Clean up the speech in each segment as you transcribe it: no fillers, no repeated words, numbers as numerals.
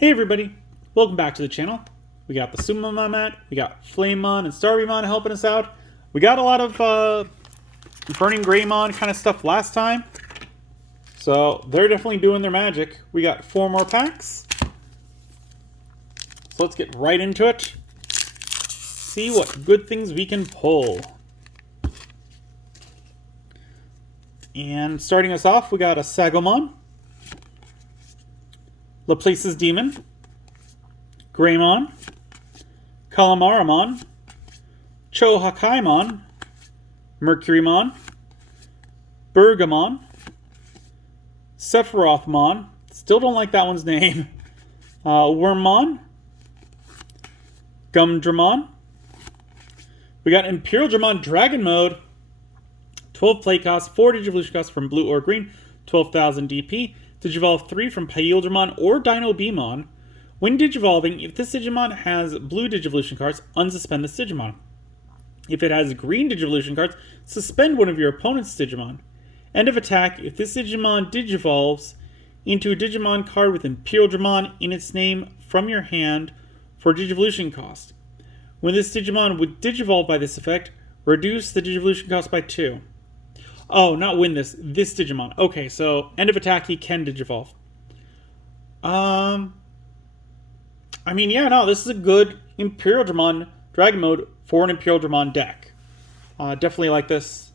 Hey everybody, welcome back to the channel. We got the Sumamon mat, we got Flamemon and Starmon helping us out. We got a lot of Burning Greymon kind of stuff last time. So they're definitely doing their magic. We got 4 more packs. So let's get right into it. See what good things we can pull. And starting us off, we got a Sagomon, Laplace's Demon, Greymon, Kalamaramon, Chohakaimon, Mercurymon, Bergamon, Sephirothmon, still don't like that one's name, Wormmon, Gumdramon. We got Imperial Dramon Dragon Mode, 12 play cost, 4 Digivolution cost from blue or green, 12,000 DP. Digivolve 3 from Paildramon or Dino Beamon. When Digivolving, if this Digimon has blue Digivolution cards, unsuspend this Digimon. If it has green Digivolution cards, suspend one of your opponent's Digimon. End of attack, if this Digimon Digivolves into a Digimon card with Imperial Dramon in its name from your hand for Digivolution cost. When this Digimon would Digivolve by this effect, reduce the Digivolution cost by 2. Oh, not win this Digimon. Okay, so end of attack, he can Digivolve. I mean, yeah, no, this is a good Imperial Dramon Dragon Mode for an Imperial Dramon deck. Definitely like this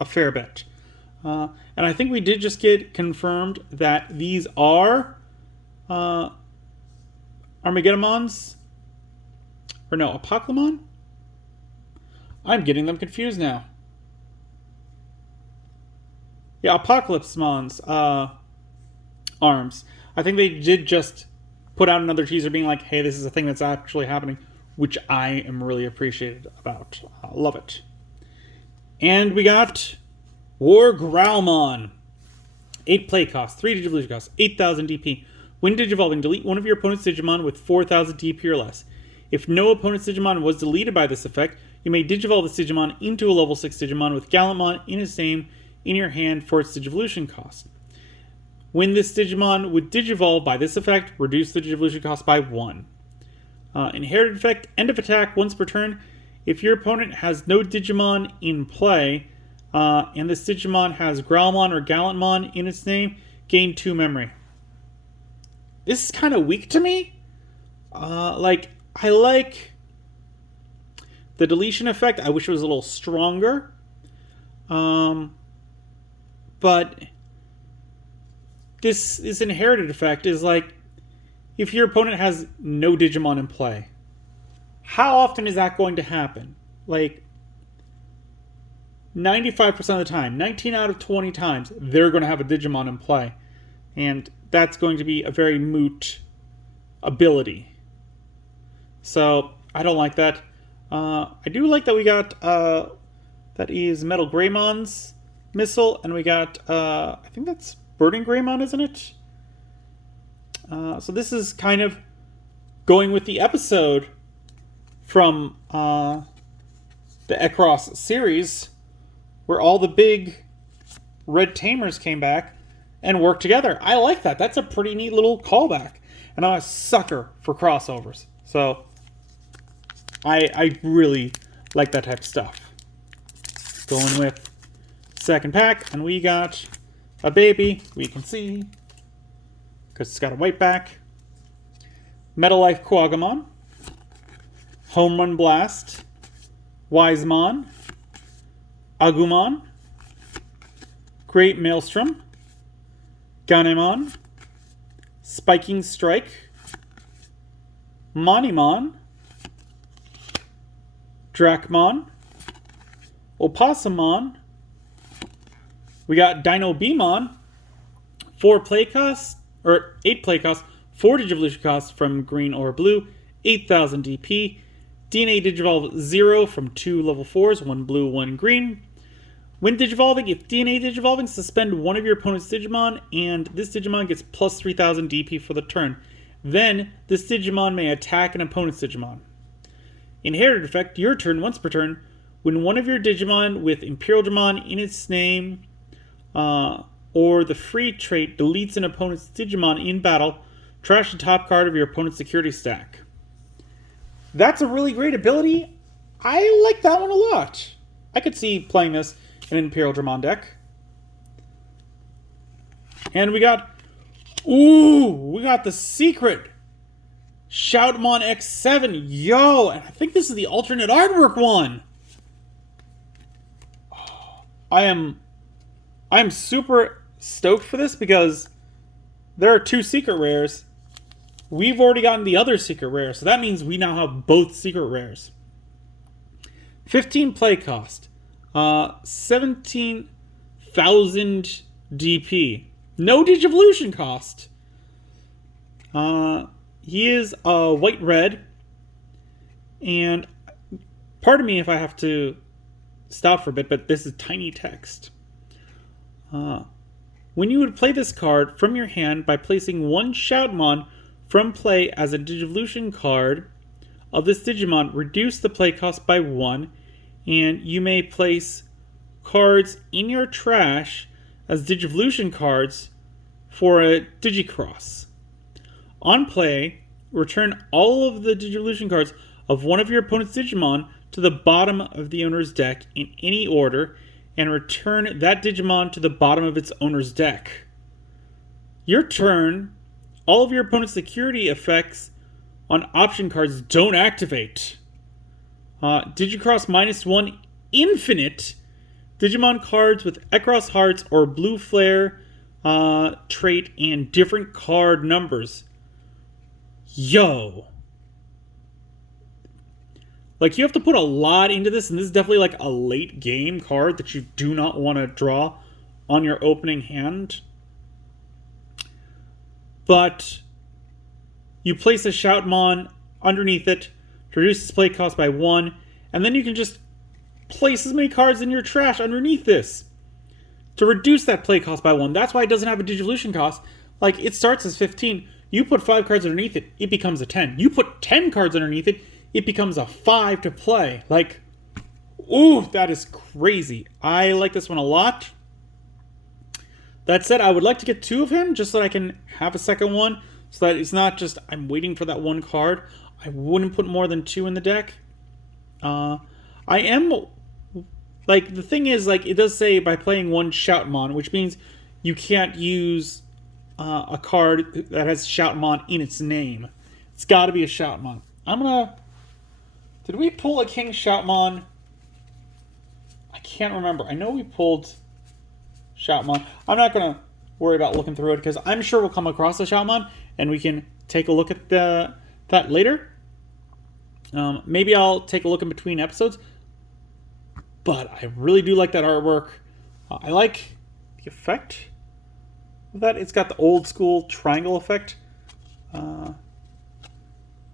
a fair bit. And I think we did just get confirmed that these are Armageddonmons. Or no, Apocalypse? I'm getting them confused now. Yeah, Apocalypse-mon's arms. I think they did just put out another teaser being like, hey, this is a thing that's actually happening, which I am really appreciated about. Love it. And we got War Growlmon. 8 play cost, 3 Digivolution cost, 8,000 DP. When Digivolving, delete one of your opponent's Digimon with 4,000 DP or less. If no opponent's Digimon was deleted by this effect, you may Digivolve this Digimon into a level 6 Digimon with Gallantmon in its name in your hand for its Digivolution cost. When this Digimon would Digivolve by this effect, reduce the Digivolution cost by 1. Inherited effect, end of attack once per turn. If your opponent has no Digimon in play, and this Digimon has Growlmon or Gallantmon in its name, gain 2 memory. This is kind of weak to me. I like the deletion effect. I wish it was a little stronger. But this inherited effect is like, if your opponent has no Digimon in play, how often is that going to happen? Like, 95% of the time, 19 out of 20 times, they're going to have a Digimon in play. And that's going to be a very moot ability. So, I don't like that. I do like that we got, that is Metal Greymon's missile, and we got, I think that's Burning Greymon, isn't it? So this is kind of going with the episode from the Ekros series, where all the big red tamers came back and worked together. I like that. That's a pretty neat little callback. And I'm a sucker for crossovers. So I really like that type of stuff. Going with second pack, and we got a baby, we can see, because it's got a white back. Metal Life Quagamon, Home Run Blast, Wisemon, Agumon, Great Maelstrom, Ganemon, Spiking Strike, Monimon, Dracmon, Opossumon. We got Dino Beamon, 8 play costs, 4 Digivolution costs from green or blue, 8,000 DP. DNA Digivolve 0 from 2 level 4s, 1 blue, 1 green. When Digivolving, if DNA Digivolving, suspend one of your opponent's Digimon, and this Digimon gets plus 3,000 DP for the turn. Then, this Digimon may attack an opponent's Digimon. Inherited effect, your turn once per turn. When one of your Digimon with Imperial Dramon in its name or the free trait deletes an opponent's Digimon in battle, Trash the top card of your opponent's security stack. That's a really great ability. I like that one a lot. I could see playing this in an Imperial Digimon deck. And we got the secret Shoutmon X7. Yo, and I think this is the alternate artwork one. I am super stoked for this because there are 2 secret rares. We've already gotten the other secret rare, so that means we now have both secret rares. 15 play cost. 17,000 DP. No Digivolution cost. He is white-red. And pardon me if I have to stop for a bit, but this is tiny text. When you would play this card from your hand by placing one Shoutmon from play as a Digivolution card of this Digimon, reduce the play cost by 1, and you may place cards in your trash as Digivolution cards for a Digicross. On play, return all of the Digivolution cards of one of your opponent's Digimon to the bottom of the owner's deck in any order, and return that Digimon to the bottom of its owner's deck. Your turn, all of your opponent's security effects on option cards don't activate. Digicross -1 infinite Digimon cards with Ekros Hearts or Blue Flare trait and different card numbers. Yo. Like, you have to put a lot into this, and this is definitely like a late game card that you do not want to draw on your opening hand. But you place a Shoutmon underneath it to reduce its play cost by 1, and then you can just place as many cards in your trash underneath this to reduce that play cost by 1. That's why it doesn't have a Digivolution cost. Like, it starts as 15. You put 5 cards underneath it, it becomes a 10. You put 10 cards underneath it, it becomes a 5 to play. Like, ooh, that is crazy. I like this one a lot. That said, I would like to get 2 of him just so that I can have a second one, so that it's not just I'm waiting for that one card. I wouldn't put more than 2 in the deck. I am, like, the thing is, like, it does say by playing one Shoutmon, which means you can't use a card that has Shoutmon in its name. It's got to be a Shoutmon. Did we pull a King Shoutmon? I can't remember. I know we pulled Shoutmon. I'm not going to worry about looking through it because I'm sure we'll come across a Shoutmon and we can take a look at that later. Maybe I'll take a look in between episodes. But I really do like that artwork. I like the effect of that. It's got the old school triangle effect.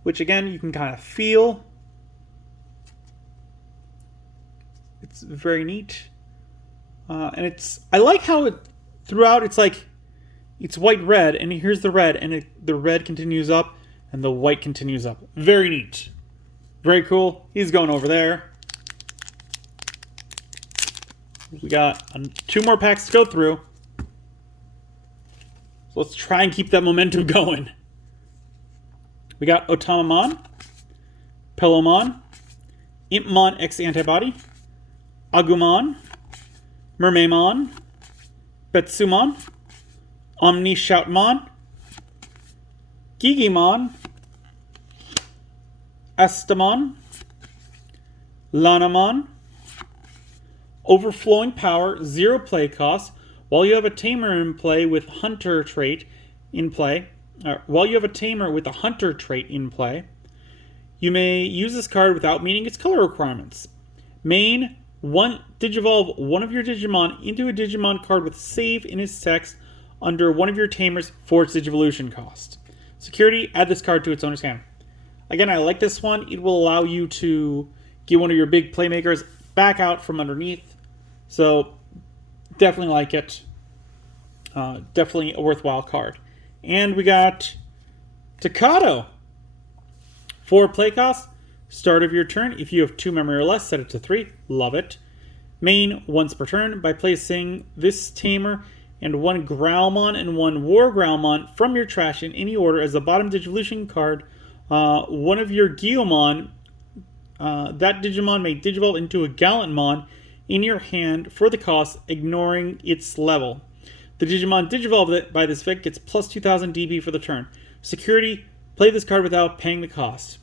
Which again, you can kind of feel. It's very neat. And I like how it, throughout, it's like, it's white-red, and here's the red, and the red continues up, and the white continues up. Very neat. Very cool. He's going over there. We got 2 more packs to go through. So let's try and keep that momentum going. We got Otamamon, Pillowmon, Impmon X Antibody, Agumon, Mermaimon, Betsumon, Omni Shoutmon, Gigimon, Estamon, Lanamon, Overflowing Power, 0 play cost. While you have a Tamer in play with Hunter trait in play, while you have a Tamer with a Hunter trait in play, you may use this card without meeting its color requirements. Main, Digivolve one of your Digimon into a Digimon card with save in its text under one of your Tamers for its Digivolution cost. Security, add this card to its owner's hand. Again, I like this one. It will allow you to get one of your big playmakers back out from underneath. So, definitely like it. Definitely a worthwhile card. And we got Takato. 4 play cost. Start of your turn. If you have 2 memory or less, set it to 3. Love it. Main, once per turn. By placing this Tamer and 1 Growlmon and 1 War Growlmon from your trash in any order as the bottom Digivolution card. One of your Guiomon, that Digimon may Digivolve into a Gallantmon in your hand for the cost, ignoring its level. The Digimon Digivolved by this effect gets plus 2000 DP for the turn. Security, play this card without paying the cost.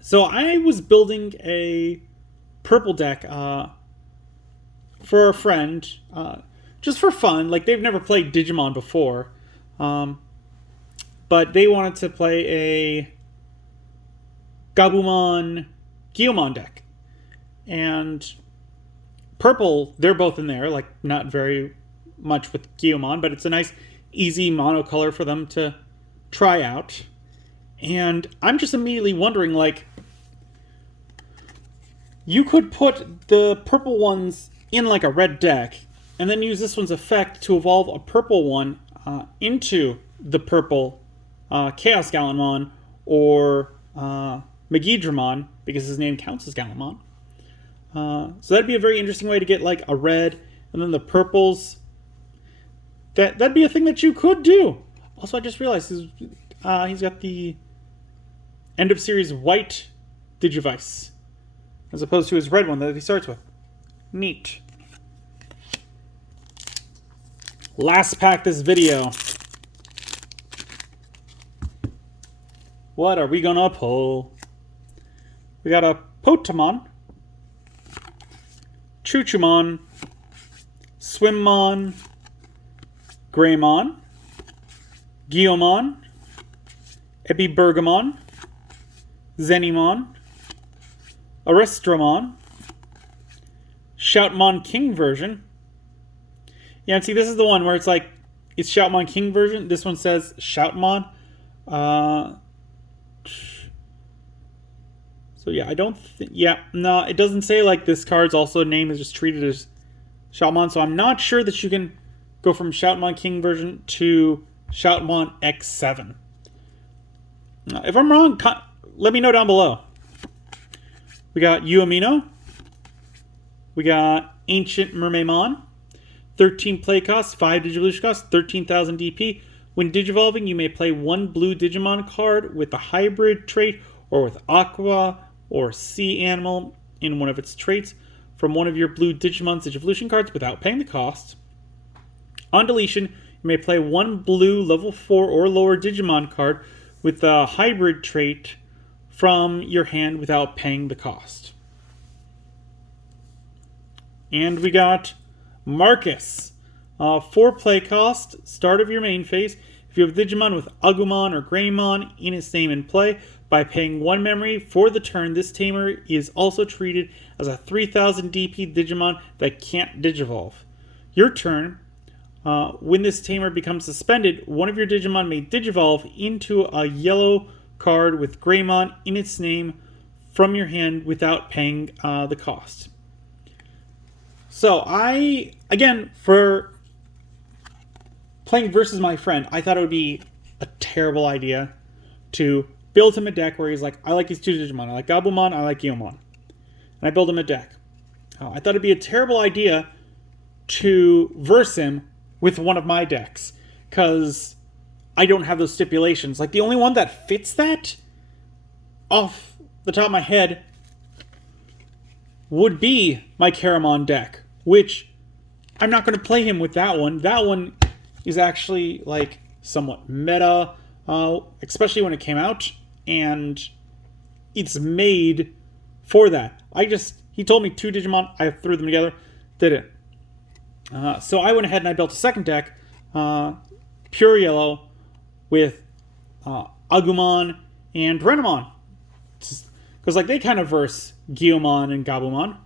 So I was building a purple deck for a friend, just for fun. Like, they've never played Digimon before, but they wanted to play a Gabumon Guiomon deck. And purple, they're both in there, like, not very much with Guiomon, but it's a nice, easy monocolor for them to try out. And I'm just immediately wondering, like, you could put the purple ones in like a red deck, and then use this one's effect to evolve a purple one into the purple Chaos Gallantmon or Megidramon, because his name counts as Gallantmon. So that'd be a very interesting way to get like a red, and then the purples. That'd be a thing that you could do. Also, I just realized he's got the end of series white Digivice, as opposed to his red one that he starts with. Neat. Last pack this video. What are we gonna pull? We got a Potamon, Chuchumon, Swimmon, Greymon, Guiomon, Epibergamon, Zenimon, Aristramon, Shoutmon King version. Yeah, and see, this is the one where it's like, it's Shoutmon King version. This one says Shoutmon. So yeah, I don't think, yeah, no, it doesn't say like this card's also name is just treated as Shoutmon, so I'm not sure that you can go from Shoutmon King version to Shoutmon X7. If I'm wrong, let me know down below. We got Uamino. We got Ancient Mermaimon. 13 play cost, 5 Digivolution cost, 13,000 DP. When Digivolving, you may play 1 blue Digimon card with a hybrid trait or with Aqua or Sea Animal in one of its traits from one of your blue Digimon's Digivolution cards without paying the cost. On deletion, you may play 1 blue level 4 or lower Digimon card with a hybrid trait from your hand without paying the cost. And we got Marcus. 4 play cost, start of your main phase. If you have Digimon with Agumon or Greymon in its name in play, by paying 1 memory for the turn, this tamer is also treated as a 3000 DP Digimon that can't Digivolve. Your turn, when this tamer becomes suspended, one of your Digimon may Digivolve into a yellow card with Greymon in its name from your hand without paying the cost. So again, for playing versus my friend, I thought it would be a terrible idea to build him a deck where he's like, I like these 2 Digimon. I like Gabumon, I like Guiomon. And I build him a deck. I thought it'd be a terrible idea to verse him with one of my decks, because I don't have those stipulations. Like, the only one that fits that, off the top of my head, would be my Caramon deck, which I'm not going to play him with that one. That one is actually, like, somewhat meta, especially when it came out, and it's made for that. He told me 2 Digimon, I threw them together, did it. So I went ahead and I built a second deck, pure yellow, with Agumon and Renamon. Because like they kind of verse Guiomon and Gabumon.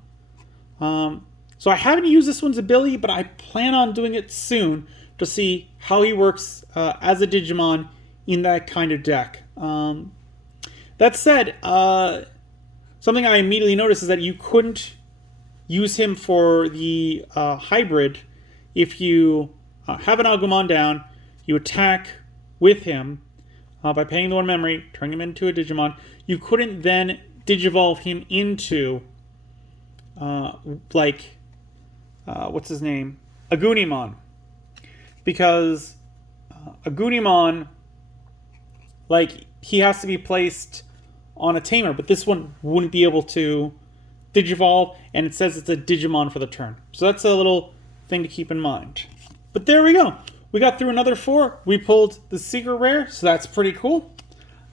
So I haven't used this one's ability, but I plan on doing it soon to see how he works as a Digimon in that kind of deck. That said, something I immediately noticed is that you couldn't use him for the hybrid if you have an Agumon down, you attack with him by paying the 1 memory, turning him into a Digimon. You couldn't then Digivolve him into, what's his name? Agunimon. because a Goonimon, like, he has to be placed on a tamer, but this one wouldn't be able to Digivolve, and it says it's a Digimon for the turn. So that's a little thing to keep in mind. But there we go. We got through another 4. We pulled the secret rare, so that's pretty cool.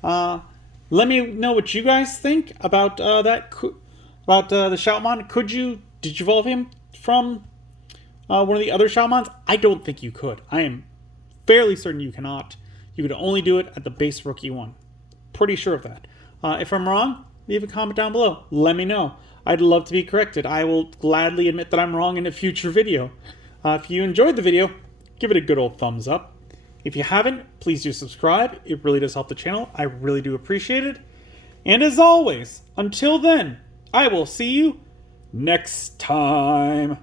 Let me know what you guys think about the Shoutmon. Could you Digivolve him from one of the other Shoutmons? I don't think you could. I am fairly certain you cannot. You could only do it at the base rookie one. Pretty sure of that. If I'm wrong, leave a comment down below. Let me know. I'd love to be corrected. I will gladly admit that I'm wrong in a future video. If you enjoyed the video, give it a good old thumbs up. If you haven't, please do subscribe. It really does help the channel. I really do appreciate it. And as always, until then, I will see you next time.